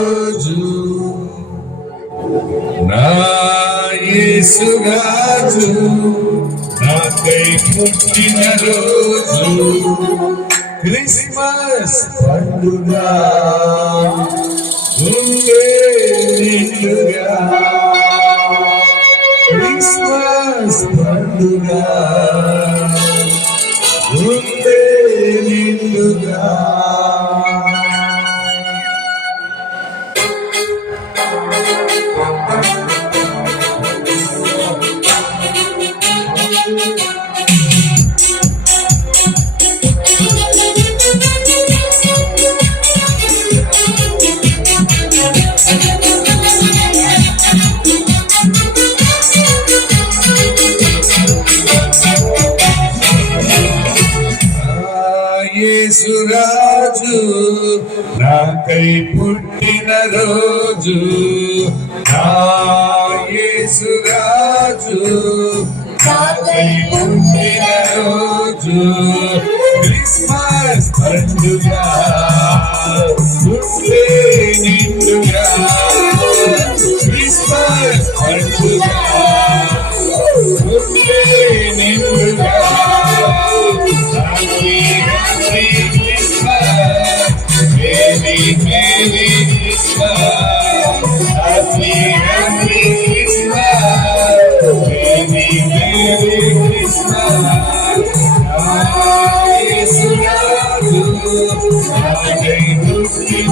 రోజు నా యేసురాజు నాకై పుట్టిన రోజు క్రిస్మస్ పండుగ ఉండే నిండుగా క్రిస్మస్ పండుగ నాకై పుట్టిన రోజు నా నాకై పుట్టిన రోజు క్రిస్మస్ పండుగ.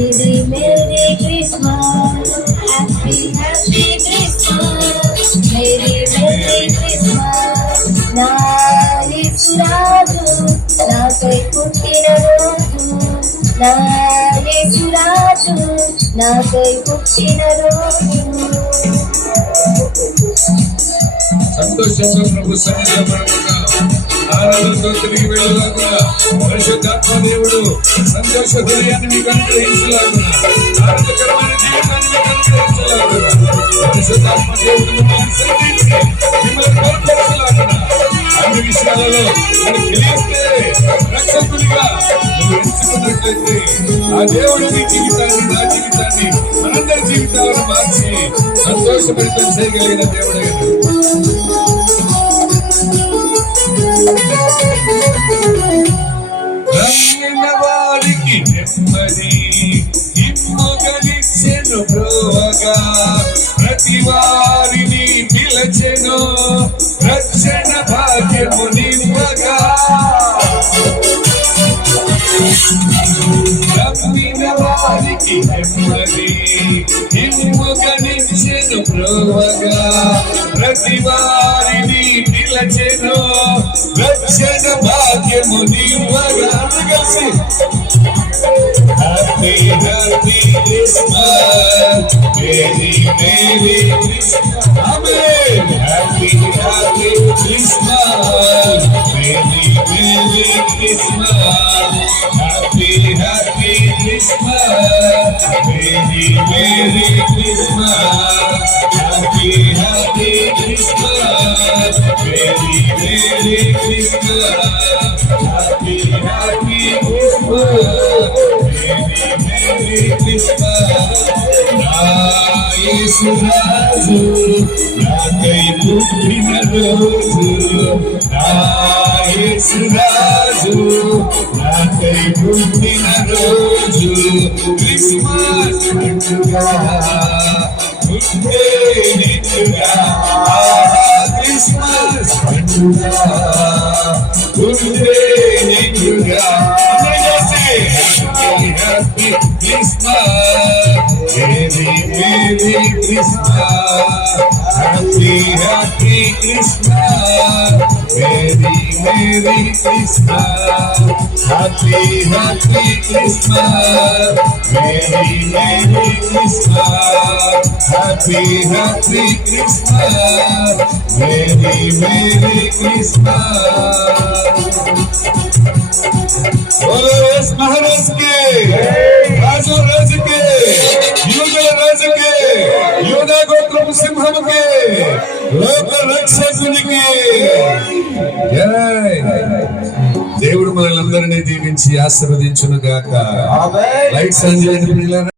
merry merry Christmas happy happy Christmas merry merry Christmas నా యేసురాజు నాకై పుట్టిన రోజు. నా యేసురాజు నాకై పుట్టిన రోజు. సంతోషంగా ప్రభు సన్నిధిలో మనమున్న ఆనందంతో తిరిగి వెళ్ళలాగున పరిశుద్ధాత్మ దేవుడు సంతోష హృదయాన్ని మీకు అనుగ్రహించలాగున ఆనందకరమైన జీవితాన్ని మీకు పరిశుద్ధాత్మ దేవుడు మిమ్మల్ని అన్ని విషయాలలో నువ్వు ఎంచుకున్నట్లయితే ఆ దేవుడు నీ జీవితాన్ని నా జీవితాన్ని మనందరి జీవితాలను మార్చి సంతోషపరితం చేయగలిగిన దేవుడు వారికి నెమ్మది. ఇమ్మగలిచెను ప్రోవగా. ప్రతి వారిని పిలచెను. రక్షణ భాగ్యము నివ్వగా తప్పిన వారికి నెమ్మది. ఇమ్మగలిచెను ప్రోవగా. ప్రతి వారిని పిలచెను. రక్షణ భాగ్యము నివ్వగా కలిసి Happy, happy Christmas, Merry, Merry Christmas. Amen. Happy, happy Christmas, Merry, Merry Christmas. Happy, happy Christmas, Merry, Merry Christmas. Happy, happy Christmas, Merry, Merry Christmas. Happy, happy. Christmas merry merry Christmas నా యేసురాజు నాకై పుట్టిన రోజు నా యేసురాజు నాకై పుట్టిన రోజు క్రిస్మస్ పండుగ పుట్టే నిండుగా క్రిస్మస్ పండుగ పుట్టే Krishna, Hare Hare Krishna, Happy Hare Krishna, Hare Hare Krishna, Happy Hare Krishna, Hare Hare Krishna, Happy Hare Krishna, Hare Hare Krishna. Bolo es महाराज के के లోక రక్షకునికి. దేవుడు మనల్ని అందరినీ దీవించి ఆశీర్వదించును గాక లైట్స్ పిల్లలు